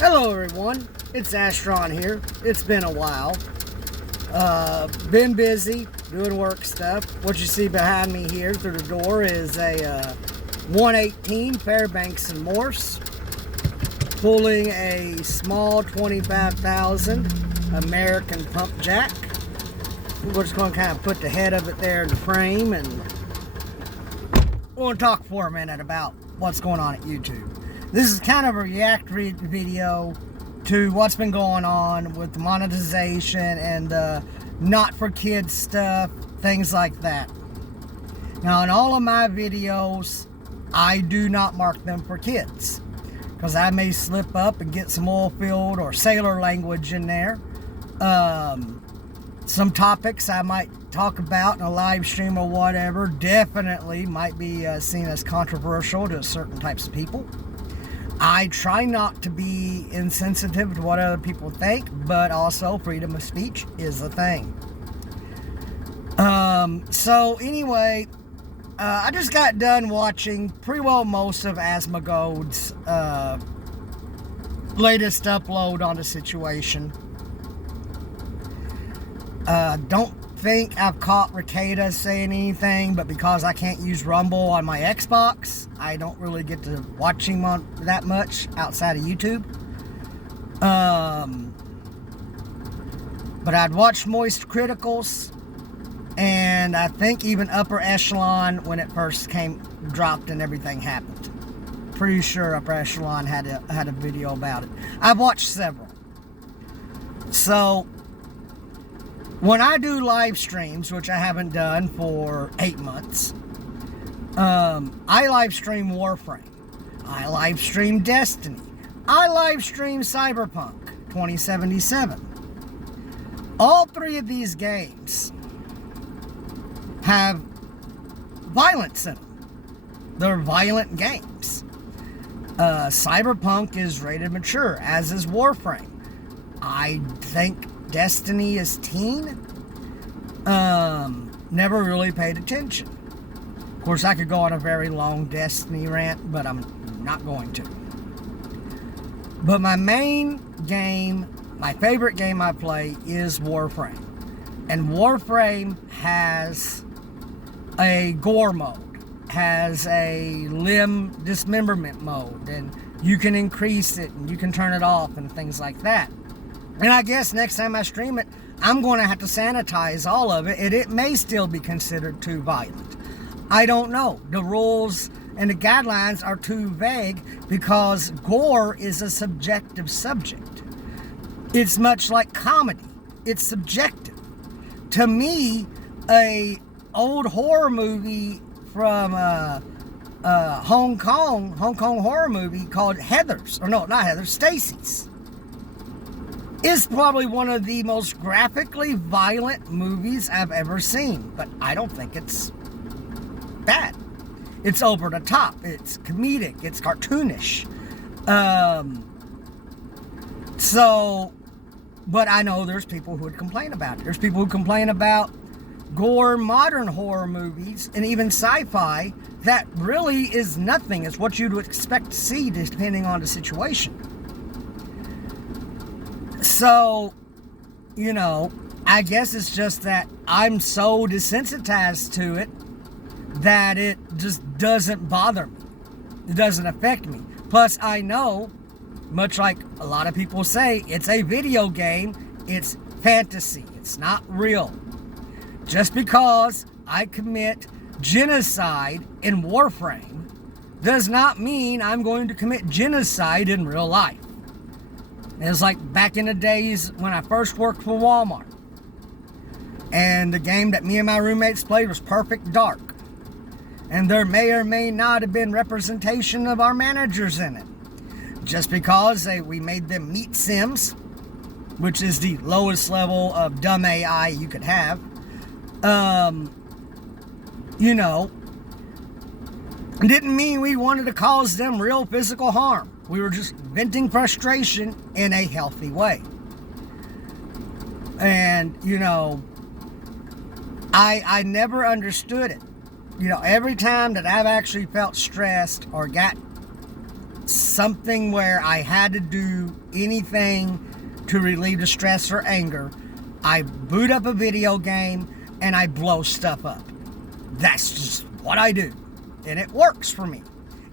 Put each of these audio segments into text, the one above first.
Hello everyone, it's Astron here. It's been a while. Been busy doing work stuff. What you see behind me here through the door is a 118 Fairbanks and Morse pulling a small 25,000 American pump jack. We're just going to kind of put the head of it there in the frame, and we're going to talk for a minute about what's going on at YouTube. This is kind of a react video to what's been going on with the monetization and not for kids stuff, things like that. Now, in all of my videos, I do not mark them for kids because I may slip up and get some oil field or sailor language in there. Some topics I might talk about in a live stream or whatever definitely might be seen as controversial to certain types of people. I try not to be insensitive to what other people think, but also freedom of speech is a thing. So anyway, I just got done watching pretty well most of Asmongold's latest upload on the situation. Don't think I've caught Ricada saying anything, but because I can't use Rumble on my Xbox, I don't really get to watch him on that much outside of YouTube. But I'd watched Moist Criticals, and I think even Upper Echelon when it first dropped and everything happened. Pretty sure Upper Echelon had a video about it. I've watched several. So when I do live streams, which I haven't done for 8 months, I live stream Warframe. I live stream Destiny. I live stream Cyberpunk 2077. All three of these games have violence in them. They're violent games. Cyberpunk is rated mature, as is Warframe. I think Destiny is teen. Never really paid attention. Of course, I could go on a very long Destiny rant, but I'm not going to. But my main game, my favorite game I play is Warframe. And Warframe has a gore mode, has a limb dismemberment mode, and you can increase it and you can turn it off and things like that. And I guess next time I stream it, I'm going to have to sanitize all of it, and it may still be considered too violent. I don't know. The rules and the guidelines are too vague because gore is a subjective subject. It's much like comedy. It's subjective. To me, a old horror movie from Hong Kong horror movie called Heathers, or no, not Heathers, Stacy's, is probably one of the most graphically violent movies I've ever seen, but I don't think it's bad. It's over the top, it's comedic, it's cartoonish. But I know there's people who would complain about it. There's people who complain about gore modern horror movies and even sci-fi that really is nothing. It's what you'd expect to see depending on the situation. So, you know, I guess it's just that I'm so desensitized to it that it just doesn't bother me. It doesn't affect me. Plus, I know, much like a lot of people say, it's a video game. It's fantasy. It's not real. Just because I commit genocide in Warframe does not mean I'm going to commit genocide in real life. It was like back in the days when I first worked for Walmart. And the game that me and my roommates played was Perfect Dark. And there may or may not have been representation of our managers in it. Just because we made them meat sims, which is the lowest level of dumb AI you could have. You know, didn't mean we wanted to cause them real physical harm. We were just venting frustration in a healthy way. And, you know, I never understood it. You know, every time that I've actually felt stressed or got something where I had to do anything to relieve the stress or anger, I boot up a video game and I blow stuff up. That's just what I do. And it works for me.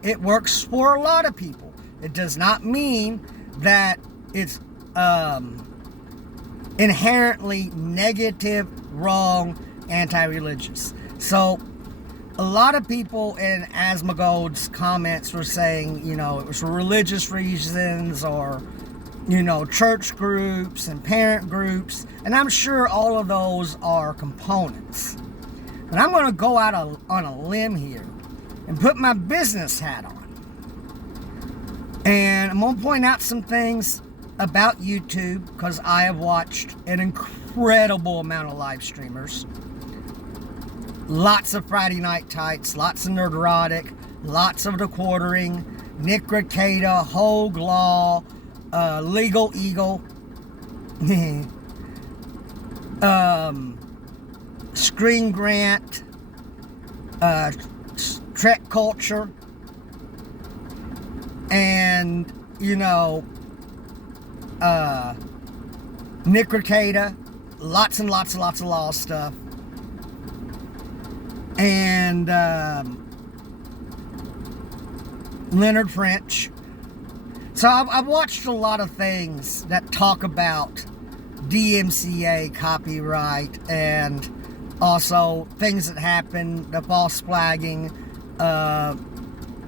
It works for a lot of people. It does not mean that it's inherently negative, wrong, anti-religious. So a lot of people in Asmongold's comments were saying, you know, it was for religious reasons, or, you know, church groups and parent groups. And I'm sure all of those are components. But I'm going to go out on a limb here and put my business hat on. And I'm going to point out some things about YouTube, because I have watched an incredible amount of live streamers. Lots of Friday Night Tights, lots of Nerdrotic, lots of The Quartering, Nick Rekieta, Hogue Law, Legal Eagle, Screen Grant, Trek Culture, and, you know, Nick Rekieta, lots and lots and lots of law stuff. And Leonard French. So I've watched a lot of things that talk about DMCA copyright, and also things that happen, the false flagging, false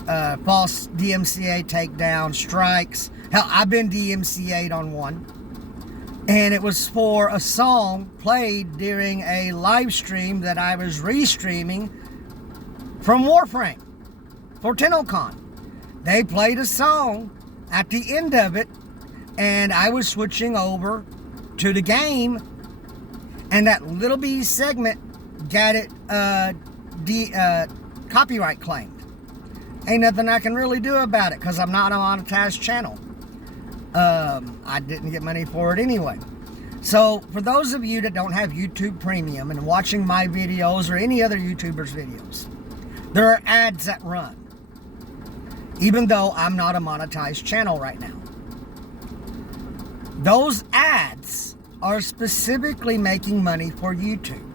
DMCA takedown, strikes. Hell, I've been DMCA'd on one. And it was for a song played during a live stream that I was restreaming from Warframe for TennoCon. They played a song at the end of it, and I was switching over to the game, and that little bitty segment got it copyright claimed. Ain't nothing I can really do about it, because I'm not a monetized channel. I didn't get money for it anyway. So, for those of you that don't have YouTube Premium and watching my videos or any other YouTuber's videos, there are ads that run, even though I'm not a monetized channel right now. Those ads are specifically making money for YouTube.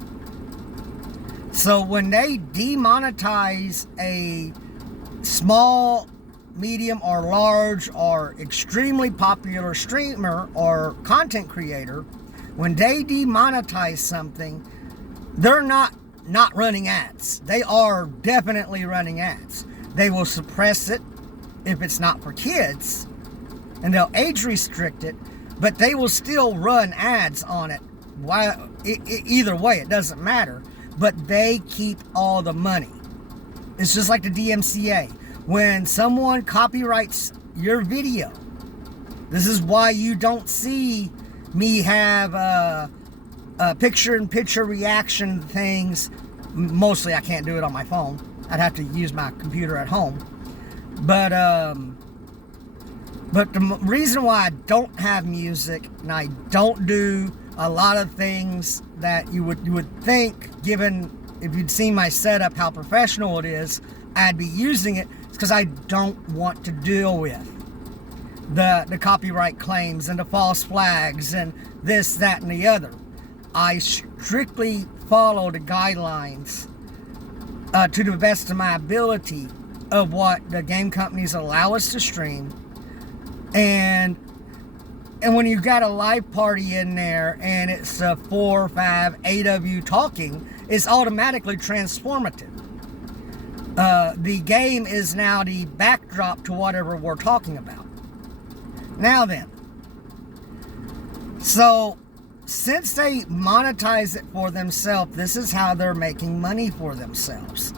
So, when they demonetize a small, medium, or large, or extremely popular streamer or content creator, when they demonetize something, they're not running ads. They are definitely running ads. They will suppress it if it's not for kids, and they'll age restrict it, but they will still run ads on it. Either way, it doesn't matter, but they keep all the money. It's just like the DMCA. When someone copyrights your video, this is why you don't see me have picture-in-picture reaction things. Mostly I can't do it on my phone. I'd have to use my computer at home. But the reason why I don't have music and I don't do a lot of things that you would think, given if you'd seen my setup, how professional it is, I'd be using it. It's because I don't want to deal with the copyright claims and the false flags and this, that, and the other. I strictly follow the guidelines to the best of my ability of what the game companies allow us to stream. And when you've got a live party in there and it's 4, 5, 8 of you talking, it's automatically transformative. The game is now the backdrop to whatever we're talking about. Now then, so since they monetize it for themselves, this is how they're making money for themselves.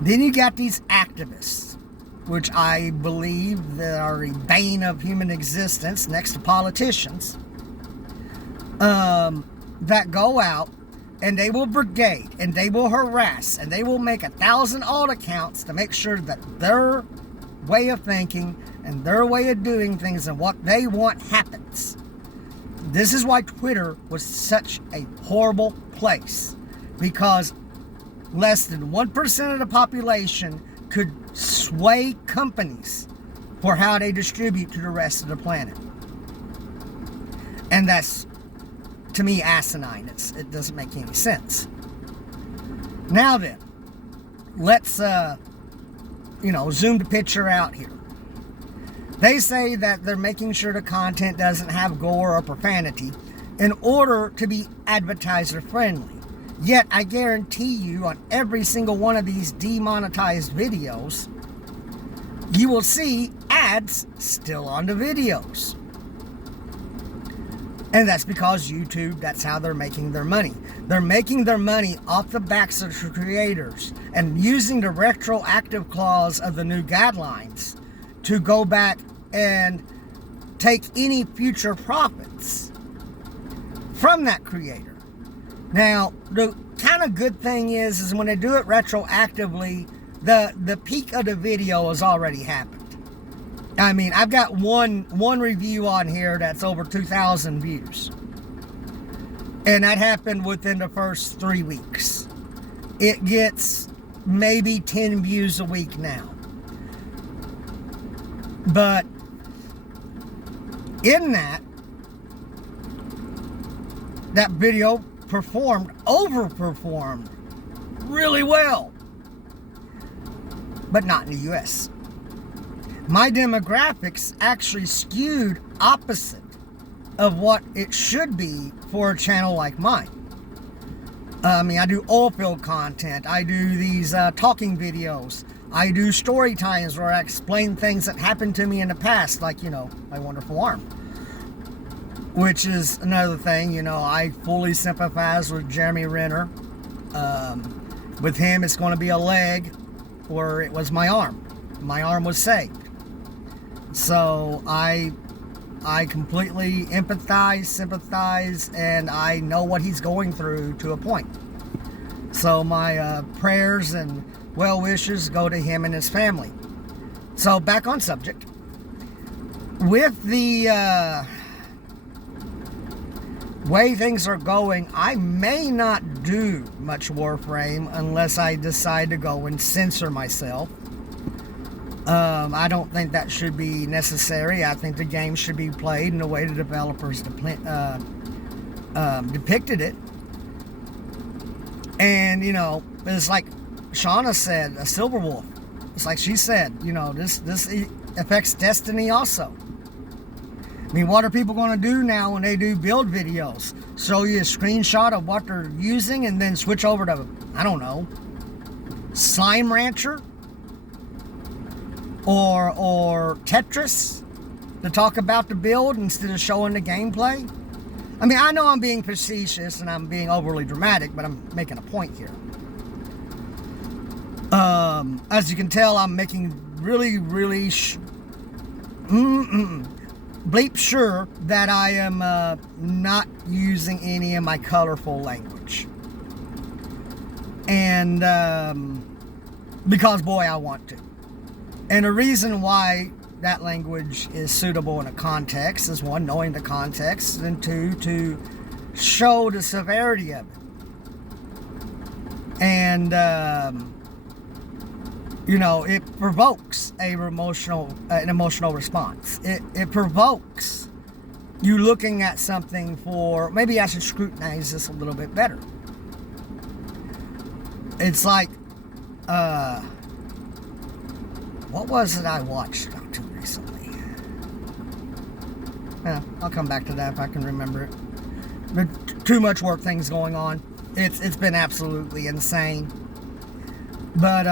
Then you got these activists, which I believe that are a bane of human existence next to politicians, that go out and they will brigade and they will harass and they will make 1,000 alt accounts to make sure that their way of thinking and their way of doing things and what they want happens. This is why Twitter was such a horrible place, because less than 1% of the population could sway companies for how they distribute to the rest of the planet. And that's, to me, asinine. It doesn't make any sense. Now then, let's, zoom the picture out here. They say that they're making sure the content doesn't have gore or profanity in order to be advertiser friendly. Yet, I guarantee you, on every single one of these demonetized videos, you will see ads still on the videos. And that's because YouTube, that's how they're making their money. They're making their money off the backs of the creators and using the retroactive clause of the new guidelines to go back and take any future profits from that creator. Now, the kind of good thing is when they do it retroactively, the peak of the video has already happened. I mean, I've got one review on here that's over 2,000 views. And that happened within the first 3 weeks. It gets maybe 10 views a week now. But in that video overperformed really well. But not in the US. My demographics actually skewed opposite of what it should be for a channel like mine. I mean, I do oilfield content. I do these talking videos. I do story times where I explain things that happened to me in the past, like, my wonderful arm. Which is another thing, I fully sympathize with Jeremy Renner. With him, it's going to be a leg where it was my arm. My arm was saved. So I completely empathize, sympathize, and I know what he's going through to a point. So my prayers and well wishes go to him and his family. So back on subject. With the way things are going, I may not do much Warframe unless I decide to go and censor myself. I don't think that should be necessary. I think the game should be played in the way the developers depicted it. And, it's like Shauna said, a Silver Wolf. It's like she said, this affects Destiny also. I mean, what are people going to do now when they do build videos? Show you a screenshot of what they're using and then switch over to, I don't know, Slime Rancher? Or Tetris to talk about the build instead of showing the gameplay? I mean, I know I'm being facetious and I'm being overly dramatic, but I'm making a point here. As you can tell, I'm making really bleep sure that I am not using any of my colorful language. And because, boy, I want to. And the reason why that language is suitable in a context is, one, knowing the context, and two, to show the severity of it. And, it provokes an emotional response. It provokes you looking at something for, maybe I should scrutinize this a little bit better. It's like, what was it I watched not too recently? Yeah, I'll come back to that if I can remember it. But too much work things going on. It's been absolutely insane. But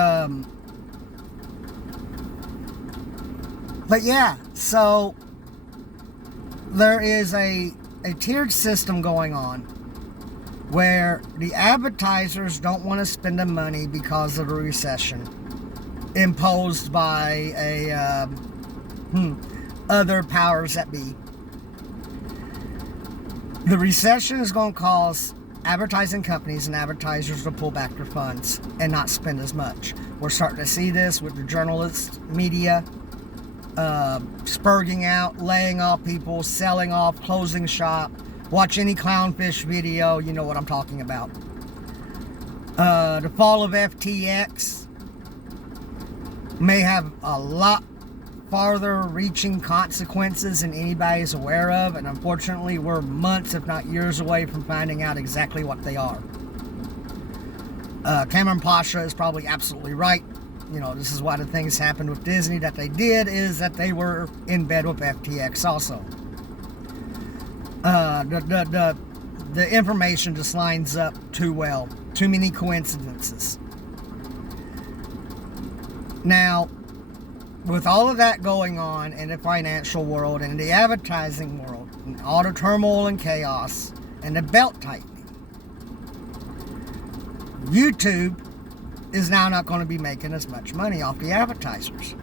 yeah, so there is a tiered system going on where the advertisers don't want to spend the money because of the recession imposed by other powers that be. The recession is going to cause advertising companies and advertisers to pull back their funds and not spend as much. We're starting to see this with the journalist media spurging out, laying off people, selling off, closing shop. Watch any clownfish video, you know what I'm talking about. The fall of FTX may have a lot farther reaching consequences than anybody's aware of, and unfortunately we're months if not years away from finding out exactly what they are. Cameron Pasha is probably absolutely right. You know, this is why the things happened with Disney that they did, is that they were in bed with FTX also. The information just lines up too well. Too many coincidences. Now, with all of that going on in the financial world and the advertising world, and all the turmoil and chaos and the belt tightening, YouTube is now not going to be making as much money off the advertisers.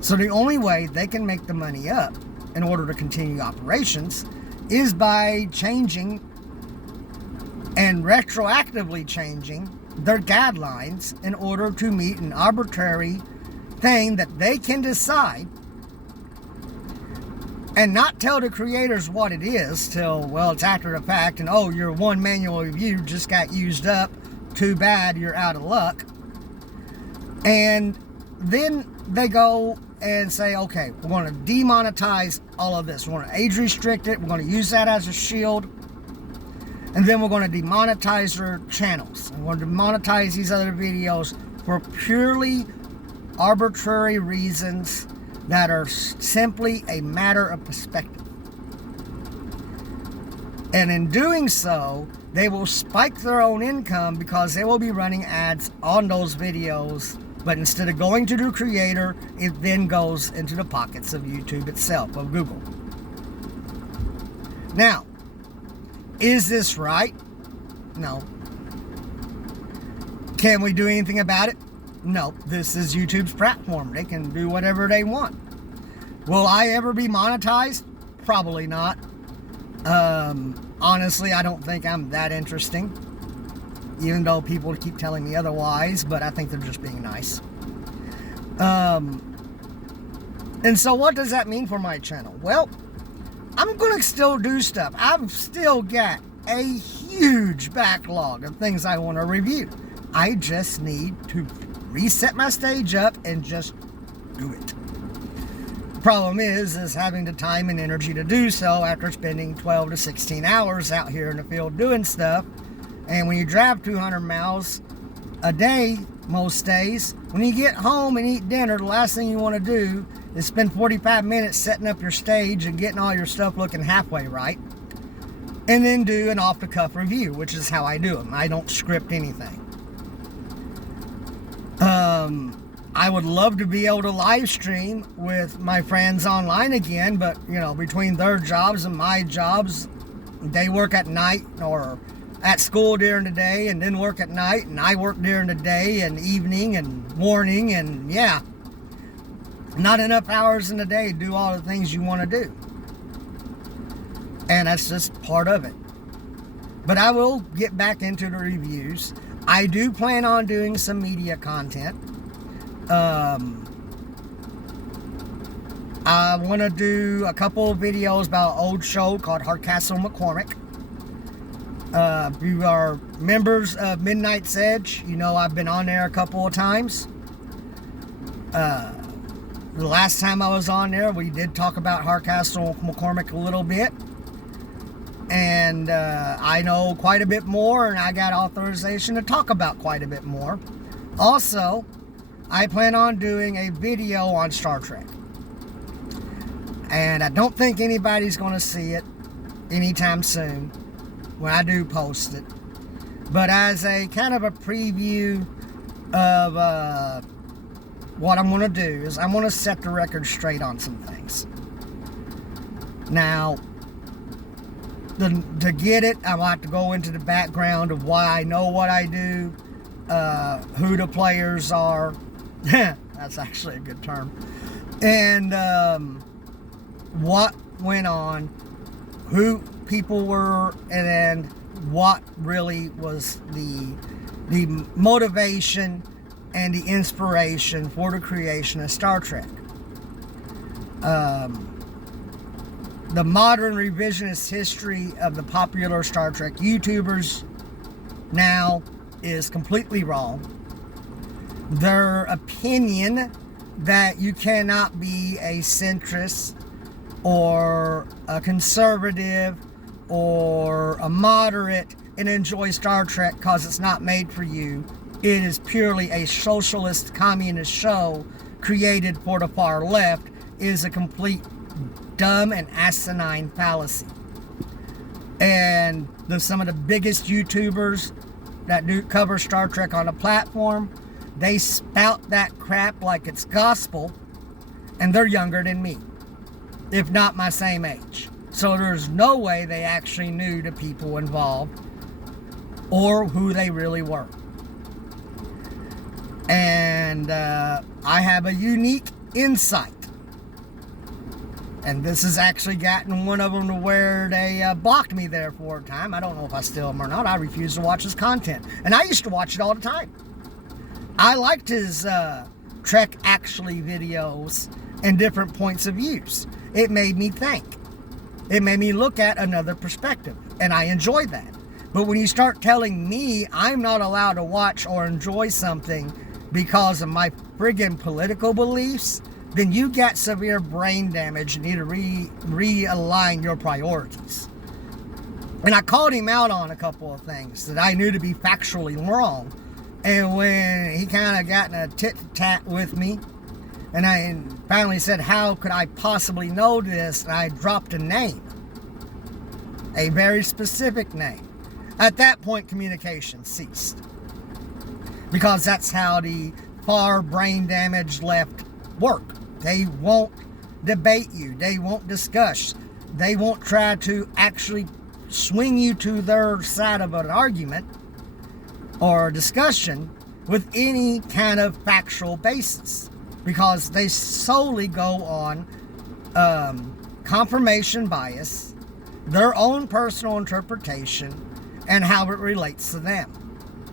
So the only way they can make the money up in order to continue operations is by changing and retroactively changing their guidelines in order to meet an arbitrary thing that they can decide and not tell the creators what it is till, well, it's after the fact, and oh, your one manual review just got used up, too bad, you're out of luck. And then they go and say, okay, we're going to demonetize all of this. We're going to age restrict it. We're going to use that as a shield. And then we're going to demonetize their channels. And we're going to demonetize these other videos for purely arbitrary reasons that are simply a matter of perspective. And in doing so, they will spike their own income because they will be running ads on those videos. But instead of going to the creator, it then goes into the pockets of YouTube itself, of Google. Now, is this right? No. Can we do anything about it? No. This is YouTube's platform. They can do whatever they want. Will I ever be monetized? Probably not. Honestly, I don't think I'm that interesting. Even though people keep telling me otherwise, but I think they're just being nice. And so what does that mean for my channel? Well, I'm going to still do stuff. I've still got a huge backlog of things I want to review. I just need to reset my stage up and just do it. The problem is having the time and energy to do so after spending 12 to 16 hours out here in the field doing stuff. And when you drive 200 miles a day, most days, when you get home and eat dinner, the last thing you want to do is spend 45 minutes setting up your stage and getting all your stuff looking halfway right. And then do an off-the-cuff review, which is how I do them. I don't script anything. I would love to be able to live stream with my friends online again, but, you know, between their jobs and my jobs, they work at night or at school during the day and then work at night, and I work during the day and evening and morning, and yeah, not enough hours in the day to do all the things you want to do. And that's just part of it. But I will get back into the reviews. I do plan on doing some media content. I want to do a couple of videos about an old show called Hardcastle McCormick. If you are members of Midnight's Edge, you know I've been on there a couple of times. The last time I was on there, we did talk about Hardcastle McCormick a little bit. And I know quite a bit more, and I got authorization to talk about quite a bit more. Also, I plan on doing a video on Star Trek. And I don't think anybody's going to see it anytime soon when I do post it. But as a kind of a preview of what I'm going to do is I'm going to set the record straight on some things. Now, to get it, I will have to go into the background of why I know what I do, who the players are. That's actually a good term. And what went on, who people were, and then what really was the motivation and the inspiration for the creation of Star Trek. The modern revisionist history of the popular Star Trek YouTubers now is completely wrong. Their opinion that you cannot be a centrist or a conservative or a moderate and enjoy Star Trek because it's not made for you. It is purely a socialist communist show created for the far left is a complete dumb and asinine fallacy. And some of the biggest YouTubers that do cover Star Trek on a platform, they spout that crap like it's gospel, and they're younger than me, if not my same age. So there's no way they actually knew the people involved or who they really were. And I have a unique insight. And this has actually gotten one of them to where they blocked me there for a time. I don't know if I still am or not. I refuse to watch his content. And I used to watch it all the time. I liked his Trek Actually videos and different points of views. It made me think. It made me look at another perspective. And I enjoyed that. But when you start telling me I'm not allowed to watch or enjoy something because of my friggin' political beliefs, then you got severe brain damage and need to realign your priorities. And I called him out on a couple of things that I knew to be factually wrong. And when he kind of got in a tit-tat with me, and I finally said, how could I possibly know this? And I dropped a name. A very specific name. At that point, communication ceased. Because that's how the far brain damaged left work. They won't debate you. They won't discuss. They won't try to actually swing you to their side of an argument or discussion with any kind of factual basis. Because they solely go on confirmation bias, their own personal interpretation, and how it relates to them.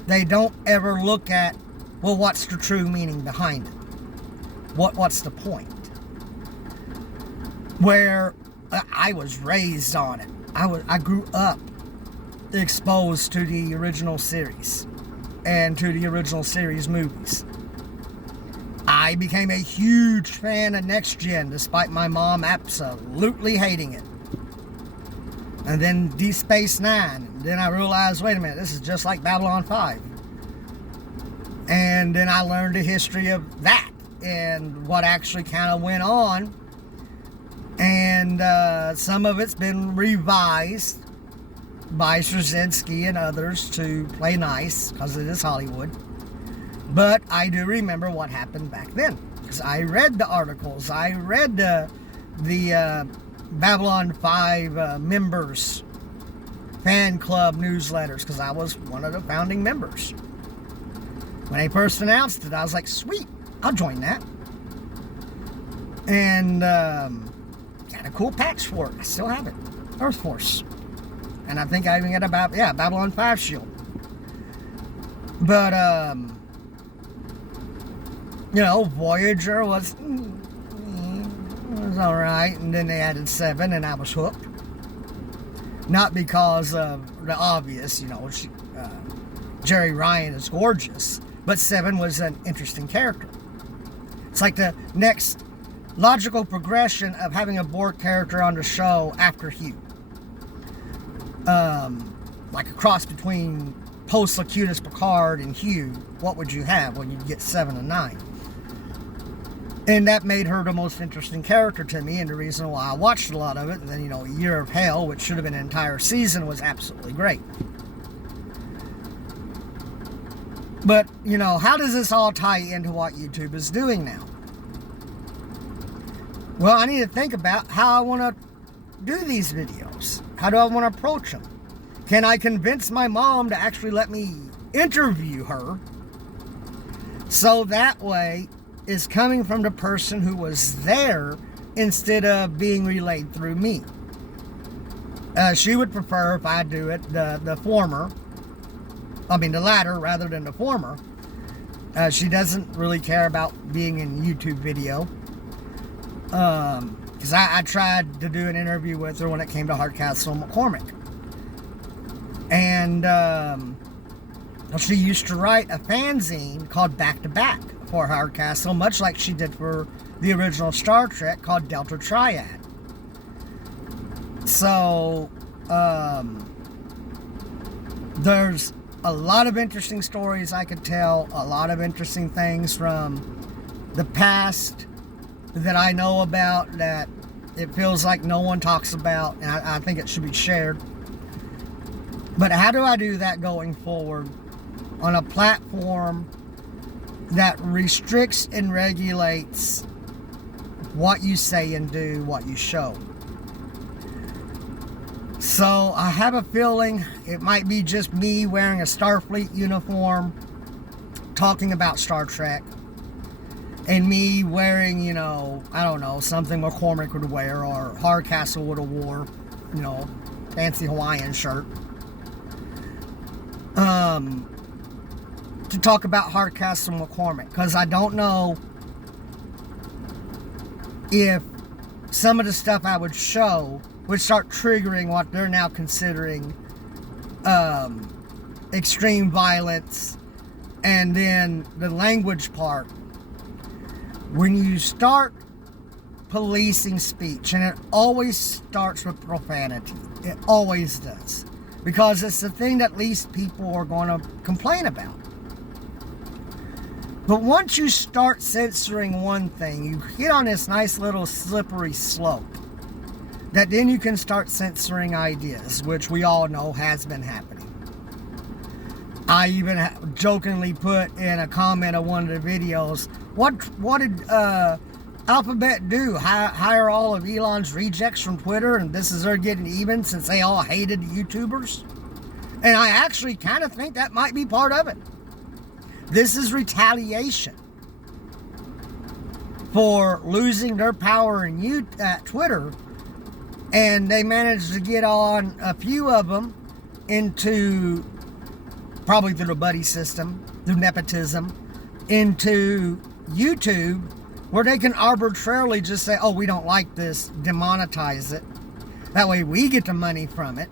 They don't ever look at, well, what's the true meaning behind it? What's the point? Where I was raised on it. I grew up exposed to the original series and to the original series movies. I became a huge fan of Next Gen, despite my mom absolutely hating it. And then Deep Space Nine. And then I realized, wait a minute, this is just like Babylon 5. And then I learned the history of that and what actually kind of went on. And some of it's been revised by Straczynski and others to play nice, because it is Hollywood. But I do remember what happened back then, because I read the articles. I read the Babylon 5 members fan club newsletters, because I was one of the founding members. When they first announced it, I was like, sweet, I'll join that. And got a cool patch for it. I still have it. Earth Force. And I think I even got a Babylon 5 shield. But Voyager was alright, and then they added 7 and I was hooked. Not because of the obvious, Jerry Ryan is gorgeous, but 7 was an interesting character. It's like the next logical progression of having a Borg character on the show after Hugh. Like a cross between post-Locutus Picard and Hugh. What would you have? Well, you'd get 7 and 9. And that made her the most interesting character to me, and the reason why I watched a lot of it. And then, A Year of Hell, which should have been an entire season, was absolutely great. But, how does this all tie into what YouTube is doing now? Well, I need to think about how I want to do these videos. How do I want to approach them? Can I convince my mom to actually let me interview her? So that way, is coming from the person who was there instead of being relayed through me. She would prefer if I do it the latter rather than the former. She doesn't really care about being in YouTube video. Because I tried to do an interview with her when it came to Hardcastle McCormick. And she used to write a fanzine called Back to Back, for Hardcastle, much like she did for the original Star Trek called Delta Triad. So, there's a lot of interesting stories I could tell, a lot of interesting things from the past that I know about that it feels like no one talks about, and I think it should be shared. But how do I do that going forward on a platform that restricts and regulates what you say and do, what you show? So I have a feeling it might be just me wearing a Starfleet uniform talking about Star Trek, and me wearing, you know, I don't know, something McCormick would wear or Hardcastle would have wore, you know, fancy Hawaiian shirt. To talk about Hardcastle and McCormick, because I don't know if some of the stuff I would show would start triggering what they're now considering extreme violence. And then the language part, when you start policing speech, and it always starts with profanity, it always does, because it's the thing that least people are going to complain about. But once you start censoring one thing, you hit on this nice little slippery slope that then you can start censoring ideas, which we all know has been happening. I even jokingly put in a comment of one of the videos, what did Alphabet do? Hire all of Elon's rejects from Twitter, and this is her getting even since they all hated the YouTubers? And I actually kind of think that might be part of it. This is retaliation for losing their power in Twitter, and they managed to get on a few of them into, probably through the buddy system, through nepotism, into YouTube, where they can arbitrarily just say, oh, we don't like this, demonetize it. That way we get the money from it.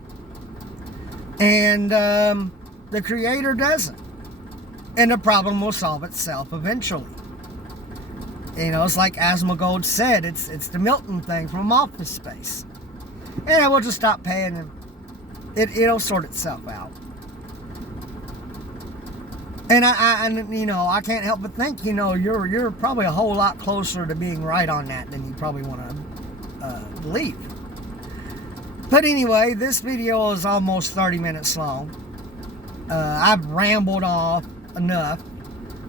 And the creator doesn't. And the problem will solve itself eventually. You know, it's like Asmongold said, it's the Milton thing from Office Space. And we'll just stop paying him. It'll sort itself out. And I you know, I can't help but think, you know, you're probably a whole lot closer to being right on that than you probably want to believe. But anyway, this video is almost 30 minutes long. I've rambled off enough.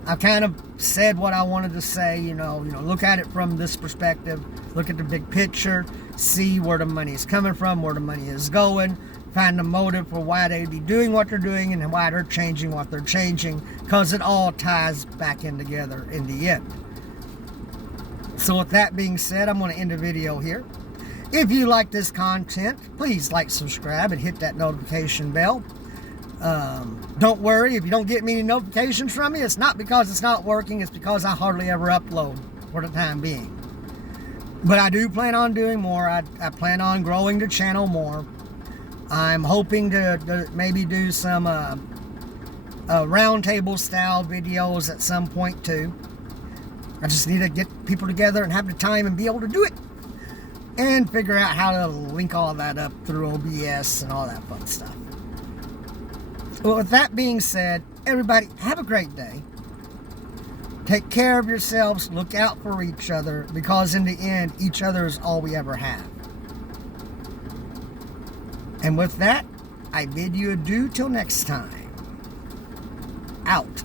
I've kind of said what I wanted to say, you know, look at it from this perspective, look at the big picture, see where the money is coming from, where the money is going, find the motive for why they'd be doing what they're doing and why they're changing what they're changing, because it all ties back in together in the end. So with that being said, I'm going to end the video here. If you like this content, please like, subscribe, and hit that notification bell. Don't worry, if you don't get many notifications from me, it's not because it's not working, it's because I hardly ever upload for the time being. But I do plan on doing more. I plan on growing the channel more. I'm hoping to maybe do some roundtable style videos at some point too. I just need to get people together and have the time and be able to do it. And figure out how to link all that up through OBS and all that fun stuff. Well, with that being said, everybody, have a great day. Take care of yourselves. Look out for each other, because in the end, each other is all we ever have. And with that, I bid you adieu till next time. Out.